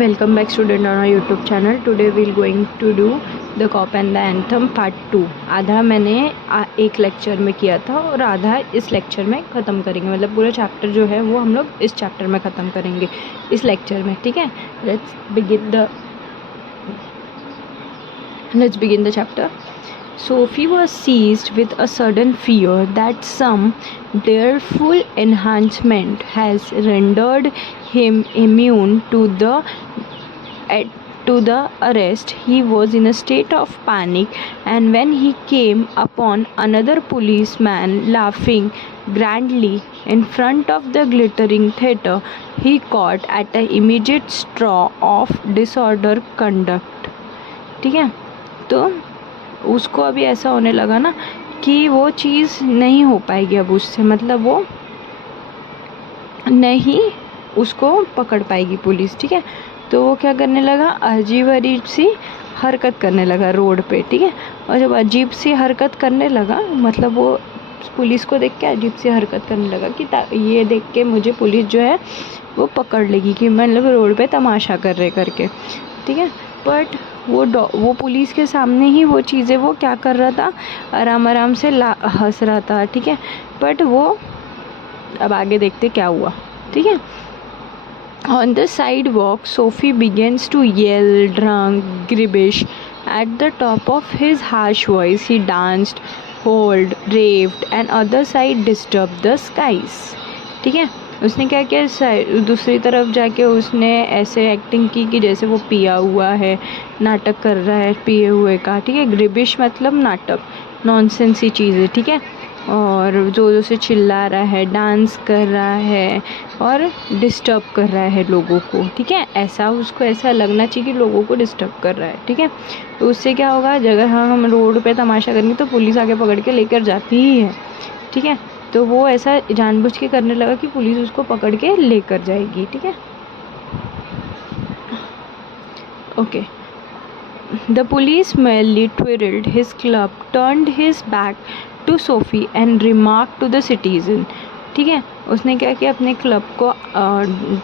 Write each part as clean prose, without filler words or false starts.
Welcome back student on our YouTube channel. Today we'll going to do the cop and the anthem part 2. आधा मैंने एक lecture में किया था और आधा इस लेक्चर में ख़त्म करेंगे, मतलब पूरा चैप्टर जो है वो हम लोग इस चैप्टर में ख़त्म करेंगे इस लेक्चर में, ठीक है। Let's begin the chapter. Sophie was seized with a sudden fear that some direful enhancement has rendered him immune to the arrest. He was in a state of panic, and when he came upon another policeman laughing grandly in front of the glittering theatre, he caught at an immediate straw of disorder conduct. ठीक है, तो उसको अभी ऐसा होने लगा ना कि वो चीज़ नहीं हो पाएगी अब उससे, मतलब वो नहीं उसको पकड़ पाएगी पुलिस, ठीक है। तो वो क्या करने लगा, अजीब अजीब सी हरकत करने लगा रोड पे, ठीक है। और जब अजीब सी हरकत करने लगा, मतलब वो पुलिस को देख के अजीब सी हरकत करने लगा कि ये देख के मुझे पुलिस जो है वो पकड़ लेगी कि मतलब रोड पे तमाशा कर रहे करके, ठीक है। बट वो पुलिस के सामने ही वो चीज़ें वो क्या कर रहा था, आराम आराम से हंस रहा था, ठीक है। बट वो अब आगे देखते क्या हुआ, ठीक है। On the sidewalk, Sophie begins to yell, drunk, gibbish. At the top of his harsh voice, he danced, howled, raved, and other side disturbed the skies. ठीक है, उसने क्या किया, दूसरी तरफ जाके उसने ऐसे एक्टिंग की कि जैसे वो पिया हुआ है, नाटक कर रहा है पिए हुए का, ठीक है। ग्रिबिश मतलब नाटक, नॉनसेंस ही चीज़ है, ठीक है। और ज़ोरों से चिल्ला रहा है, डांस कर रहा है और डिस्टर्ब कर रहा है लोगों को, ठीक है। ऐसा उसको ऐसा लगना चाहिए कि लोगों को डिस्टर्ब कर रहा है, ठीक है। तो उससे क्या होगा, अगर हम रोड पे तमाशा करेंगे तो पुलिस आगे पकड़ के लेकर जाती ही है, ठीक है। तो वो ऐसा जानबूझ के करने लगा कि पुलिस उसको पकड़ के लेकर जाएगी, ठीक है। Okay. The police merely twirled his club, turned his back to Sophie and remarked to the citizen. ठीक है, उसने क्या किया, अपने क्लब को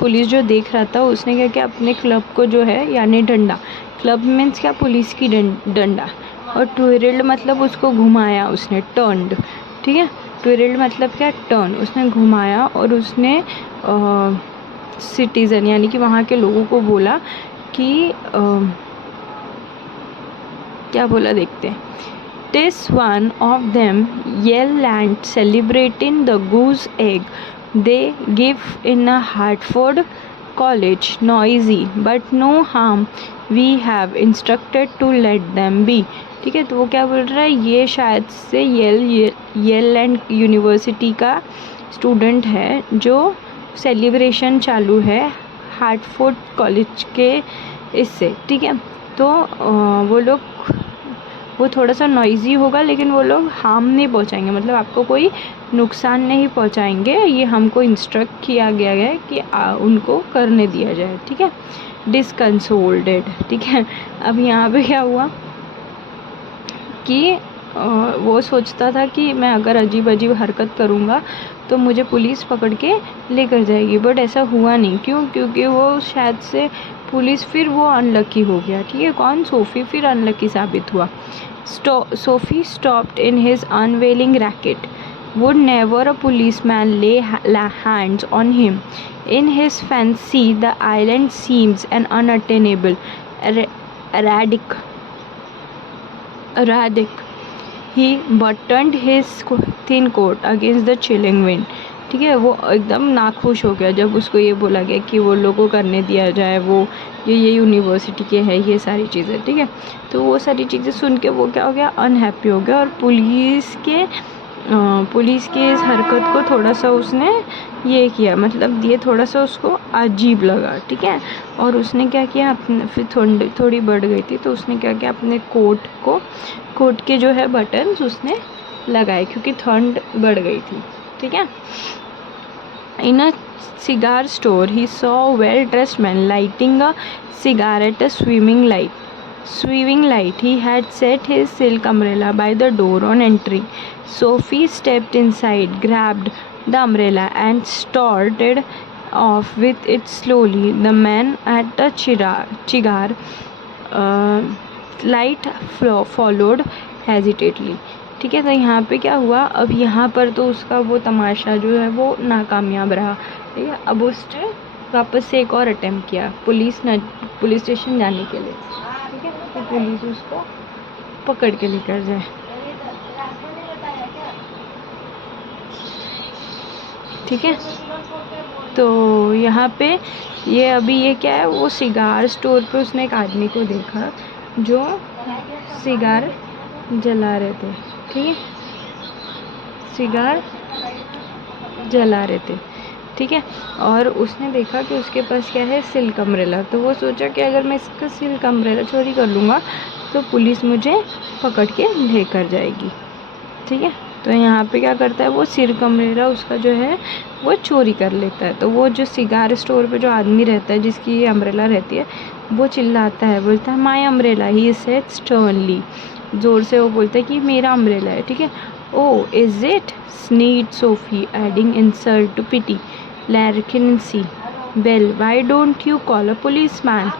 पुलिस जो देख रहा था उसने क्या किया, अपने क्लब को जो है यानी डंडा, क्लब मीन्स क्या, पुलिस की डंडा, और ट्विरल्ड मतलब उसको घुमाया उसने, टर्न्ड, ठीक है। ट्विरल्ड मतलब क्या, टर्न, उसने घुमाया और उसने सिटीज़न यानी कि वहाँ के लोगों को बोला कि क्या बोला देखते हैं। This one of them yell and celebrating the goose egg they give in a Hartford college, noisy but no harm, we have instructed to let them be. ठीक है, तो वो क्या बोल रहा है, ये शायद से येल एंड यूनिवर्सिटी का स्टूडेंट है जो सेलिब्रेशन चालू है हार्टफोर्ड कॉलेज के इससे, ठीक है। तो वो थोड़ा सा नॉइज़ी होगा लेकिन वो लोग हार्म नहीं पहुंचाएंगे, मतलब आपको कोई नुकसान नहीं पहुंचाएंगे, ये हमको इंस्ट्रक्ट किया गया है कि उनको करने दिया जाए, ठीक है। डिसकंसोल्टेड, ठीक है। अब यहाँ पे क्या हुआ कि वो सोचता था कि मैं अगर अजीब अजीब हरकत करूँगा तो मुझे पुलिस पकड़ के लेकर जाएगी, बट ऐसा हुआ नहीं। क्यों? क्योंकि वो शायद से पुलिस फिर वो अनलकी हो गया, ठीक है। कौन? सोफ़ी फिर अनलकी साबित हुआ। Sophie stopped in his unveiling racket. Would never a policeman lay hands on him. In his fancy, the island seems an unattainable, erratic. He buttoned his thin coat against the chilling wind. ठीक है, वो एकदम नाखुश हो गया जब उसको ये बोला गया कि वो लोगों को करने दिया जाए, वो ये यूनिवर्सिटी के है, ये सारी चीज़ें, ठीक है। तो वो सारी चीज़ें सुन के वो क्या हो गया, अनहैप्पी हो गया, और पुलिस के इस हरकत को थोड़ा सा उसने ये किया, मतलब ये थोड़ा सा उसको अजीब लगा, ठीक है। और उसने क्या किया, अपने फिर थोड़ी बढ़ गई थी तो उसने क्या किया, अपने कोट के जो है बटन्स उसने लगाए क्योंकि ठंड बढ़ गई थी, ठीक है। In a cigar store, he saw a well-dressed man lighting a cigar at a swimming light. He had set his silk umbrella by the door on entering. Sophie stepped inside, grabbed the umbrella, and started off with it slowly. The man at the cigar light followed hesitantly. ठीक है, तो यहाँ पे क्या हुआ, अब यहाँ पर तो उसका वो तमाशा जो है वो नाकामयाब रहा। ठीक है, अब उसने वापस से एक और अटेम्प्ट किया पुलिस स्टेशन जाने के लिए। ठीक है, तो पुलिस उसको पकड़ के लेकर जाए। ठीक है, तो यहाँ पे ये क्या है, वो सिगार स्टोर पे उसने एक आदमी को देखा जो सिगार जला रहे थे। ठीक है, सिगार जला रहे थे। ठीक है, और उसने देखा कि उसके पास क्या है, सिल्क अम्ब्रेला। तो वो सोचा कि अगर मैं इसका सिल्क अम्ब्रेला चोरी कर लूँगा तो पुलिस मुझे पकड़ के लेकर जाएगी। ठीक है, तो यहाँ पे क्या करता है, वो सिल्क अम्ब्रेला उसका जो है वो चोरी कर लेता है। तो वो जो सिगार स्टोर पे जो आदमी रहता है जिसकी ये अम्ब्रेला रहती है, वो चिल्लाता है, बोलता है माई अम्ब्रेला, ही सेड स्टर्नली, ज़ोर से वो बोलता है कि मेरा अम्ब्रेला है। ठीक है, oh is it, sneered Sophie, adding insult to pity, larceny, well why don't you call a policeman,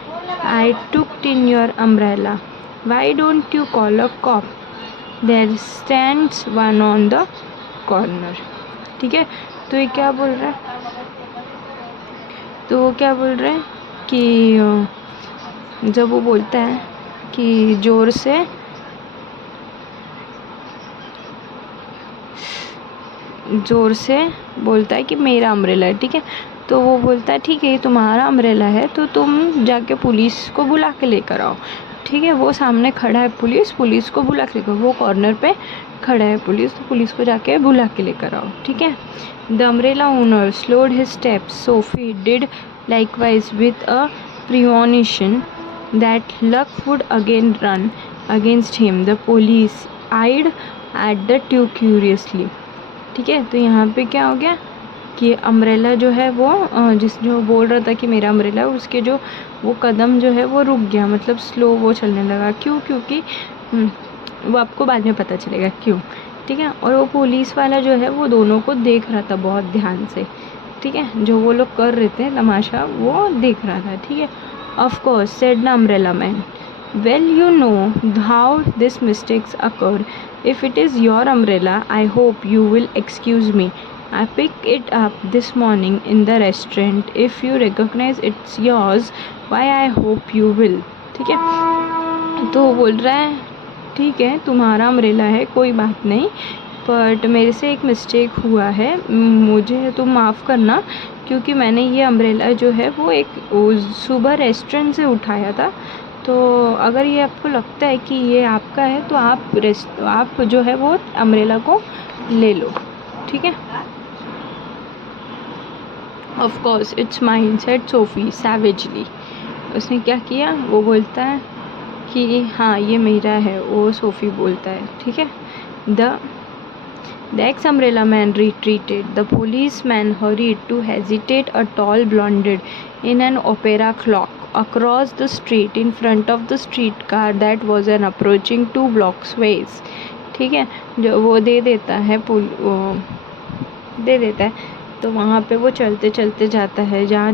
I took in your umbrella, why don't you call a cop, there stands one on the corner. ठीक है, तो ये क्या बोल रहा है, तो वो क्या बोल रहे हैं कि जब वो बोलता है कि ज़ोर से बोलता है कि मेरा अम्ब्रेला है। ठीक है, तो वो बोलता है ठीक है, ये तुम्हारा अम्ब्रेला है तो तुम जाके पुलिस को बुला के लेकर आओ। ठीक है, वो सामने खड़ा है पुलिस को बुला के लेकर, वो कॉर्नर पे खड़ा है पुलिस, तो पुलिस को जाके बुला के लेकर आओ। ठीक है, the umbrella owner slowed his steps, Sophie did likewise with a premonition that luck would again run against him. The police eyed at the two curiously. ठीक है, तो यहाँ पे क्या हो गया कि अम्ब्रेला जो है वो जो बोल रहा था कि मेरा अम्ब्रेला है, उसके जो वो कदम जो है वो रुक गया, मतलब स्लो वो चलने लगा। क्यों? क्योंकि वो आपको बाद में पता चलेगा क्यों। ठीक है, और वो पुलिस वाला जो है वो दोनों को देख रहा था बहुत ध्यान से। ठीक है, जो वो लोग कर रहे थे तमाशा वो देख रहा था। ठीक है, of course, said the umbrella man. Well, you know how these mistakes occur. If it is your umbrella, I hope you will excuse me. I picked it up this morning in the restaurant. If you recognize it's yours, why I hope you will. ठीक है, तो बोल रहा है ठीक है तुम्हारा umbrella है, कोई बात नहीं, बट मेरे से एक मिस्टेक हुआ है, मुझे तुम माफ़ करना, क्योंकि मैंने ये अम्ब्रेला जो है वो एक सुबह रेस्टोरेंट से उठाया था। तो अगर ये आपको लगता है कि ये आपका है तो आप जो है वो अम्ब्रेला को ले लो। ठीक है, of course it's mine, said Sophie savagely. उसने क्या किया, वो बोलता है कि हाँ ये मेरा है, वो सोफ़ी बोलता है। ठीक है, The ex-umbrella man retreated. The policeman hurried to hesitate, a tall blonde in an opera cloak across the street in front of the streetcar that was an approaching 2 blocks ways. ठीक है, जो वो दे देता है तो वहाँ पे वो चलते चलते जाता है, जहाँ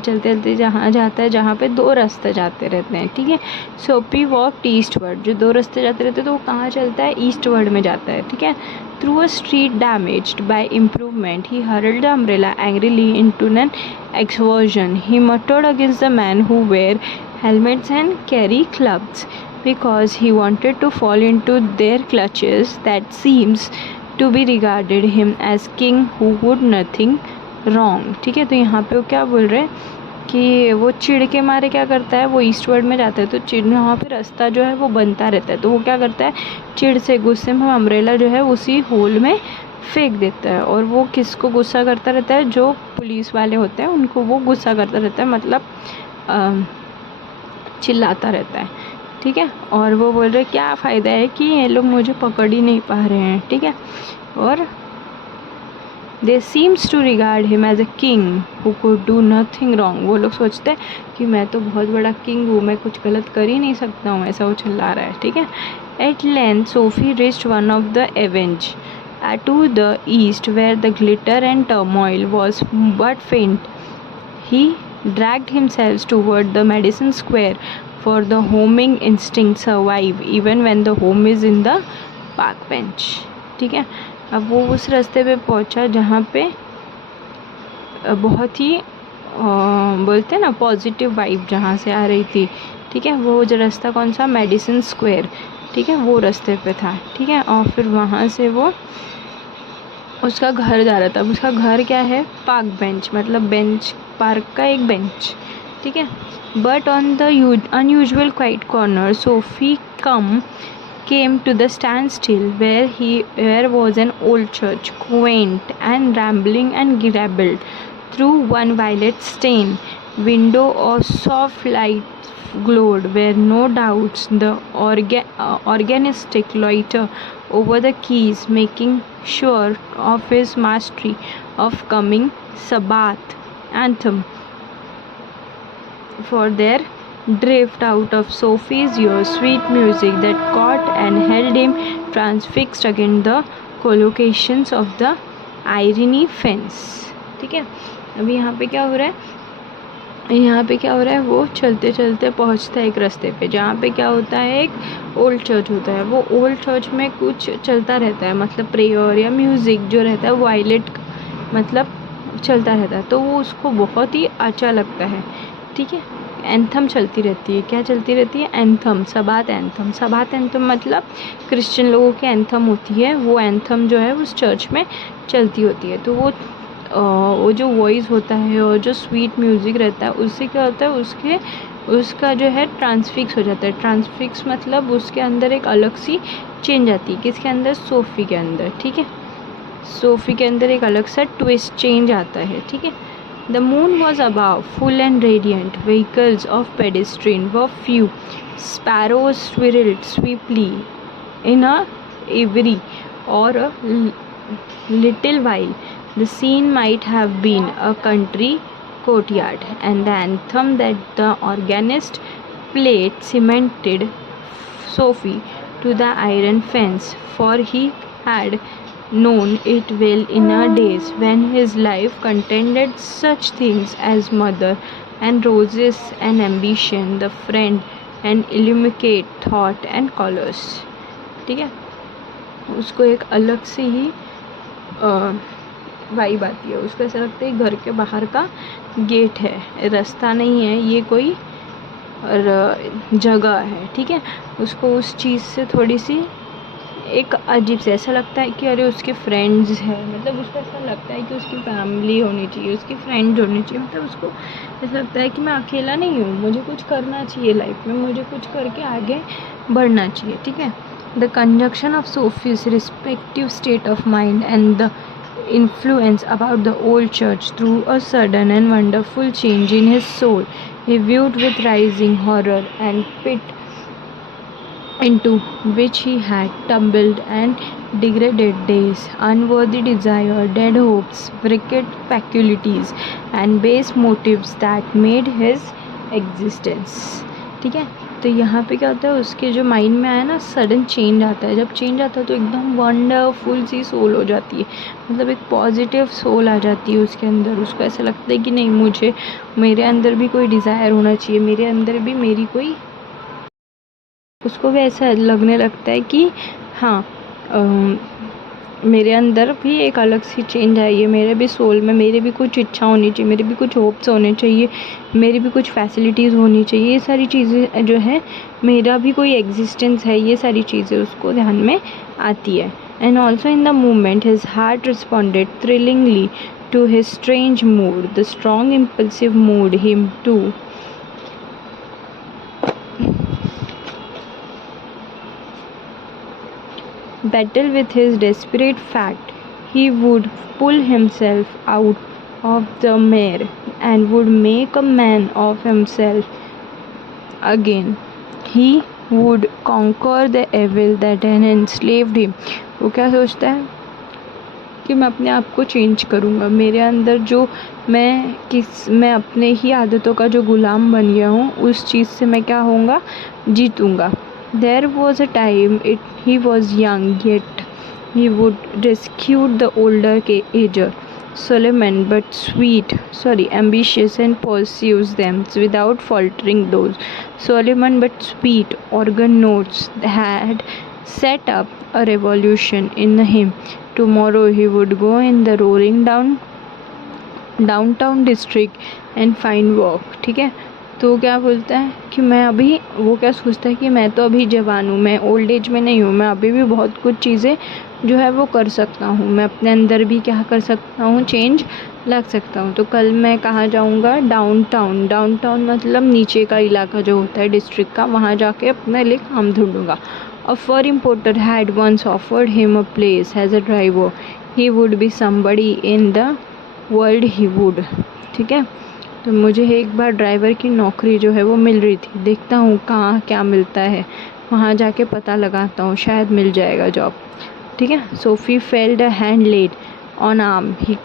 जाता है जहाँ पे 2 रास्ते जाते रहते हैं। ठीक है, सोफी वॉक्ड ईस्टवर्ड, जो 2 रास्ते जाते रहते हैं तो वो कहाँ चलता है, ईस्टवर्ड में जाता है। ठीक है, through a street damaged by improvement he hurled the umbrella angrily into an excavation. He muttered against the man who wear helmets and carry clubs because he wanted to fall into their clutches. That seems to be regarded him as king who would nothing wrong. ठीक है, तो यहाँ पे वो क्या बोल रहे हैं कि वो चिढ़ के मारे क्या करता है, वो ईस्टवर्ड में जाता है तो चिढ़ वहाँ पे रास्ता जो है वो बनता रहता है, तो वो क्या करता है चिढ़ से गुस्से में अम्ब्रेला जो है उसी होल में फेंक देता है। और वो किसको गुस्सा करता रहता है, जो पुलिस वाले होते हैं उनको वो गुस्सा करता रहता है, मतलब चिल्लाता रहता है। ठीक है, और वो बोल रहे क्या फ़ायदा है कि ये लोग मुझे पकड़ ही नहीं पा रहे हैं। ठीक है, और they seems to regard him as a king who could do nothing wrong. वो लोग सोचते हैं कि मैं तो बहुत बड़ा किंग हूँ, मैं कुछ गलत कर ही नहीं सकता हूँ, ऐसा वो चिल्ला रहा है। ठीक है, at length Sophie reached one of the avenues to the east where the glitter and turmoil was but faint. he dragged himself toward the Madison Square, for the homing instinct survive even when the home is in the park bench. ठीक है, अब वो उस रास्ते पे पहुंचा जहाँ पे बहुत ही बोलते हैं ना पॉजिटिव वाइब जहाँ से आ रही थी. ठीक है, वो जो रास्ता कौन सा, मेडिसन स्क्वायर. ठीक है, वो रास्ते पे था. ठीक है, और फिर वहाँ से वो उसका घर जा रहा था. उसका घर क्या है, पार्क बेंच, मतलब बेंच, पार्क का एक बेंच. ठीक है, but on the unusual quite corner Sophie came to the standstill where was an old church, quaint and rambling and gabled. Through one violet stained window of soft light glowed, where no doubts the organistic loiter over the keys, making sure of his mastery of coming Sabbath anthem. For there drift out of Sophie's ears sweet music that caught and held him transfixed against the collocations of the irony fence. ठीक है, अभी यहाँ पे क्या हो रहा है, वो चलते चलते पहुँचता है एक रास्ते पे जहाँ पे क्या होता है, एक ओल्ड चर्च होता है. वो ओल्ड चर्च में कुछ चलता रहता है, मतलब प्रेयर या म्यूज़िक जो रहता है वायलेट, मतलब चलता रहता है. तो वो उसको बहुत ही अच्छा लगता है. ठीक है, एंथम चलती रहती है. क्या चलती रहती है, एंथम, सबात एंथम. सबात एंथम मतलब क्रिश्चियन लोगों की एंथम होती है. वो एंथम जो है उस चर्च में चलती होती है. तो वो जो वॉइस होता है और जो स्वीट म्यूज़िक रहता है उससे क्या होता है, उसका जो है ट्रांसफिक्स हो जाता है. ट्रांसफिक्स मतलब उसके अंदर एक अलग सी चेंज आती है. किसके अंदर, सोफ़ी के अंदर. ठीक है, सोफ़ी के अंदर एक अलग सा ट्विस्ट चेंज आता है. ठीक है, the moon was above, full and radiant. Vehicles of pedestrians were few. Sparrows swirled sweetly in a every or a little while. The scene might have been a country courtyard, and the anthem that the organist played cemented Sophie to the iron fence, for he had known it well in a days when his life contained such things as mother and roses and ambition, the friend and illuminate thought and colors. ठीक है, उसको एक अलग से ही vibe आती है. उसको ऐसा लगता है घर के बाहर का गेट है, रास्ता नहीं है, ये कोई जगह है. ठीक है, उसको उस चीज़ से थोड़ी सी एक अजीब से ऐसा लगता है कि अरे उसके फ्रेंड्स हैं, मतलब उसको ऐसा लगता है कि उसकी फैमिली होनी चाहिए, उसकी फ्रेंड्स होनी चाहिए. मतलब उसको ऐसा लगता है कि मैं अकेला नहीं हूँ, मुझे कुछ करना चाहिए लाइफ में, मुझे कुछ करके आगे बढ़ना चाहिए. ठीक है, the conjunction of Sophie's respective state of mind and the influence about the old church through a sudden and wonderful change in his soul, he viewed with rising horror and pit into which he had tumbled and degraded days, unworthy desire, dead hopes, wicked faculties and base motives that made his existence. ठीक है, तो यहाँ पे क्या होता है, उसके जो माइंड में आया ना सडन चेंज आता है. जब चेंज आता है तो एकदम वंडरफुल सी सोल हो जाती है, मतलब एक पॉजिटिव सोल आ जाती है उसके अंदर. उसको ऐसा लगता है कि नहीं, मेरे अंदर भी कोई डिज़ायर होना चाहिए, मेरे अंदर भी मेरी कोई, उसको भी ऐसा लगने लगता है कि हाँ मेरे अंदर भी एक अलग सी चेंज आई है, मेरे भी सोल में मेरी भी कुछ इच्छा होनी चाहिए, मेरे भी कुछ होप्स होने चाहिए, मेरी भी कुछ फैसिलिटीज़ होनी चाहिए. ये सारी चीज़ें जो है, मेरा भी कोई एग्जिस्टेंस है, ये सारी चीज़ें उसको ध्यान में आती है. And also in the moment his heart responded thrillingly to his strange mood, the strong impulsive mood him to battle with his desperate fact. He would pull himself out of the mire and would make a man of himself again. He would conquer the evil that had enslaved him. वो क्या सोचता है कि मैं अपने आप को change करूँगा, मेरे अंदर जो मैं अपने ही आदतों का जो गुलाम बन गया हूँ, उस चीज़ से मैं क्या होऊंगा, जीतूँगा. There was a time he was young, yet he would rescue the older ager, Solomon but ambitious and pursues them without faltering those. Solomon but sweet organ notes had set up a revolution in him. Tomorrow he would go in the roaring downtown district and find work. ठीक है, तो क्या बोलता है कि मैं अभी, वो क्या सोचता है कि मैं तो अभी जवान हूँ, मैं ओल्ड एज में नहीं हूँ, मैं अभी भी बहुत कुछ चीज़ें जो है वो कर सकता हूँ, मैं अपने अंदर भी क्या कर सकता हूँ, चेंज ला सकता हूँ। तो कल मैं कहाँ जाऊँगा, डाउनटाउन मतलब नीचे का इलाका जो होता है डिस्ट्रिक्ट का, वहाँ जाके अपने लिए काम ढूंढूंगा। A fur importer had once offered him a place as a driver, he would be somebody in the world, he would. ठीक है, तो मुझे एक बार ड्राइवर की नौकरी जो है वो मिल रही थी, देखता हूँ कहाँ क्या मिलता है, वहाँ जाके पता लगाता हूँ, शायद मिल जाएगा जॉब। ठीक है, Sophie felt a hand laid on arm, he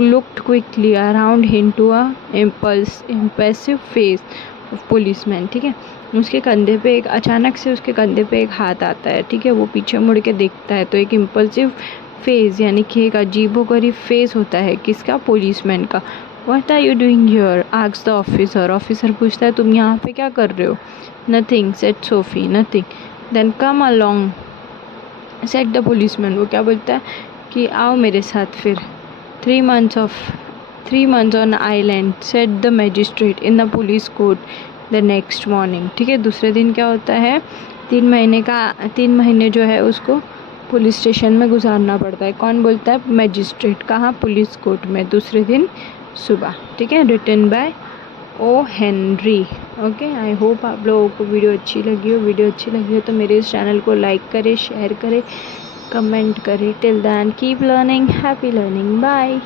looked quickly around him to a impressive face of policeman. ठीक है, उसके कंधे पे एक, अचानक से उसके कंधे पे एक हाथ आता है। ठीक है, वो पीछे मुड़ के देखता है तो एक इम्पल्सिव फेस यानी कि एक अजीबोगरीब फेस होता है, किसका, पुलिसमैन का। What are you doing here? asked the officer. Officer पूछता है तुम यहाँ पे क्या कर रहे हो? Nothing, said Sophie. Nothing. Then come along, said the policeman. वो क्या बोलता है कि आओ मेरे साथ फिर। 3 months on island, said the magistrate in the police court the next morning. ठीक है, दूसरे दिन क्या होता है, 3 महीने जो है उसको पुलिस स्टेशन में गुजारना पड़ता है। कौन बोलता है, मैजिस्ट्रेट। कहाँ, पुलिस कोर्ट में, दूसरे दिन सुबह। ठीक है, written by O Henry. Okay, I hope आप लोगों को वीडियो अच्छी लगी हो तो मेरे इस चैनल को लाइक करें, शेयर करें, कमेंट करें। Till then keep learning, happy learning, bye.